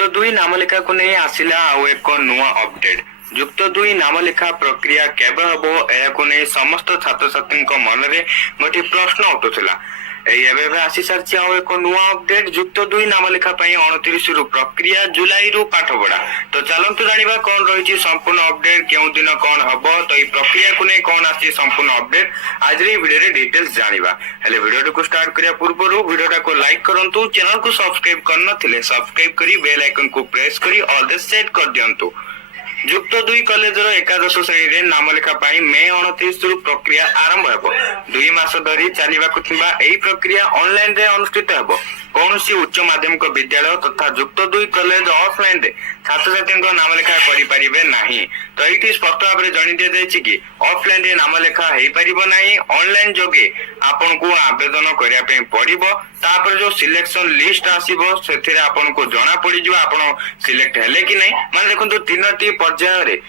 जुक्त दुई नामलेखा को नहीं आसिला आउ एक नुआ अपडेट। जुक्त दुई नामलेखा प्रक्रिया केबे हबो एहाको नहीं समस्त छात्र छात्री मन में गोटे प्रश्न उठुला। आसी सारी आउ एक नुआ अपडेट। जुक्त दुई नामलेखा 29 रु प्रक्रिया जुलाई रु पाठ पढ़ा। तो चलतु जाना कौन रही संपूर्ण अपडेट क्यों दिन कौन हम तो ये प्रक्रिया को नहीं कौन आसी संपूर्ण अपडेट आज वीडियो डिटेल्स जानिबा। हेले वीडियो को स्टार्ट करिया पूर्व वीडियो को लाइक करंतु, चैनल को सब्सक्राइब करनथिले सब्सक्राइब करी बेल आइकन को प्रेस करी ऑल द सेट कर दियंतु। जुक्त दुई कॉलेजर एकादश श्रेणी नामलेखा मे 29 रु प्रक्रिया आरंभ हेबो। 2 मास धरी चलिबाकु थिबा एही प्रक्रिया ऑनलाइन रे अनुष्ठित हेबो। कौनसी उच्च माध्यमिक विद्यालय तथा जुक्त दुई कॉलेज ऑफलाइन रे छात्र छात्री नामलेखा करि परिबे नाही। तो एठी स्पष्ट भाव में जणी दिया जायछि कि ऑफलाइन रे नामलेखा हेई परिबो नाही, ऑनलाइन जोगे आपन को आवेदन करिया पे पड़िबो। तापर जो सिलेक्शन लिस्ट आसीबो सेथिरे आपन को जणा पड़ी जो आपन सिलेक्ट हेले कि नहीं। माने देखंतु 3टी पर्याय रे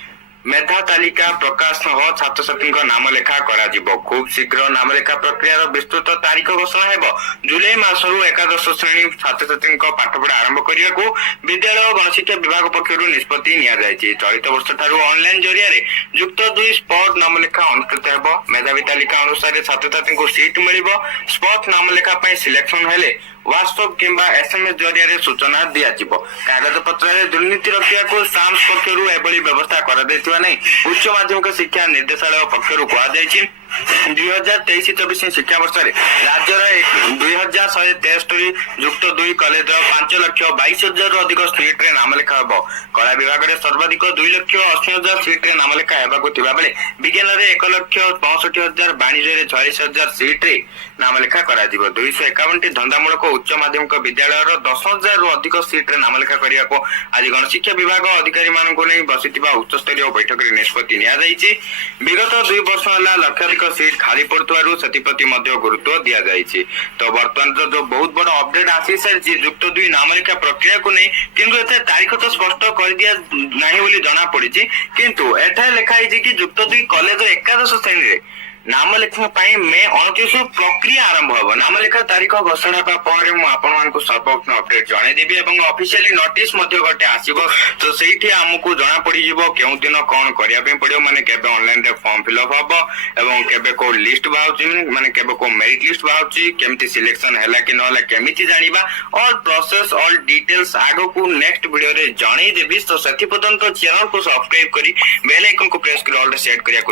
मेधा तालिका प्रकाश हो छात्र छात्री नाम लेखा करा जिवो। खूब शीघ्र नाम लेखा प्रक्रिया विस्तृत तारीख घोषणा हेबो। जुलाई मासरु एकादश श्रेणी छात्र छात्री पाठपढ़ा आरंभ करिया को विद्यालय गणशिक्षा विभाग पक्षरु निष्पत्ति निया जायछि। चलित वर्ष ठारू ऑनलाइन जरिया रे जुक्त दुई स्पॉट नाम लेखा अनुष्ठित हेबो। मेधावी तालिका अनुसार छात्र छात्री को सीट मिलिबो। स्पॉट नाम लेखा पई सिलेक्शन हेले व्हाट्सएप किंबा एसएमएस जरिया रे सूचना दिया जिवो। कागज पत्र रे दुर्नीति रखिया को साम्स पक्षरु एबली व्यवस्था करा दैथिवा नै उच्च माध्यमिक शिक्षा निर्देशालय पक्षरु कहा जायछि। 2023-24 शिक्षा वर्ष राज्य 2163 जुक्त दुई कॉलेज 5,22,000 अधिक सीट रे नाम लेखा हेबो। कला विभाग रे सर्वाधिक 2,80,000 सीट रे नाम लेखा हेबाकु थिबा बेले विज्ञान रे 1,65,000 वाणिज्य रे 40,000 सीट रे नाम लेखा करा जिवो। 251 धंदामूलक उच्च माध्यमिक विद्यालय रो 10,000 रु अधिक सीट रे नाम लेखा करिया को आज गणशिक्षा विभाग अधिकारी माननको नै बसितिबा उच्च स्तरीय बैठक रे निष्पत्ति निया जायछि। विगत 2 वर्ष होला लक्षाधिक सीट खाली पड़ुवारु सेतिप्रति मध्य गुरुत्व दिया जायछि। तो वर्तमान जो बहुत बड़ अपडेट आसी सारी जुक्त दुई नामलेखा प्रक्रिया को नहीं, किंतु एते तारीख तो स्पष्ट कर दिया नाही बोली जणा पड़िछि। किंतु एठा लिखा है कि जुक्त दुई कॉलेज एकादश श्रेणी रे नाम लेखा मे 29 प्रक्रिया आरंभ हो। नाम लेखा तारीख घोषणा पर मु आपण मानकु सर्वप्रथम अपडेट जणे देबी एवं ऑफिशियली नोटिस मध्ये गटे आसीबो। तो सेठी हमकु जणा पड़ी जिवो केउ दिन कोन करिया पे पड़ियो, माने केबे ऑनलाइन रे फॉर्म फिल अप हबो एवं केबे को लिस्ट बाउची, माने केबे को मेरिट लिस्ट बाउची, केमती सिलेक्शन हैला कि नहला केमिति जानिबा ऑल प्रोसेस ऑल डिटेल्स आगो को नेक्स्ट वीडियो रे जणे देबी। तो सेठी पर्यंत चैनल को सब्सक्राइब करी बेल आइकन को प्रेस करी ऑल सेट करिया।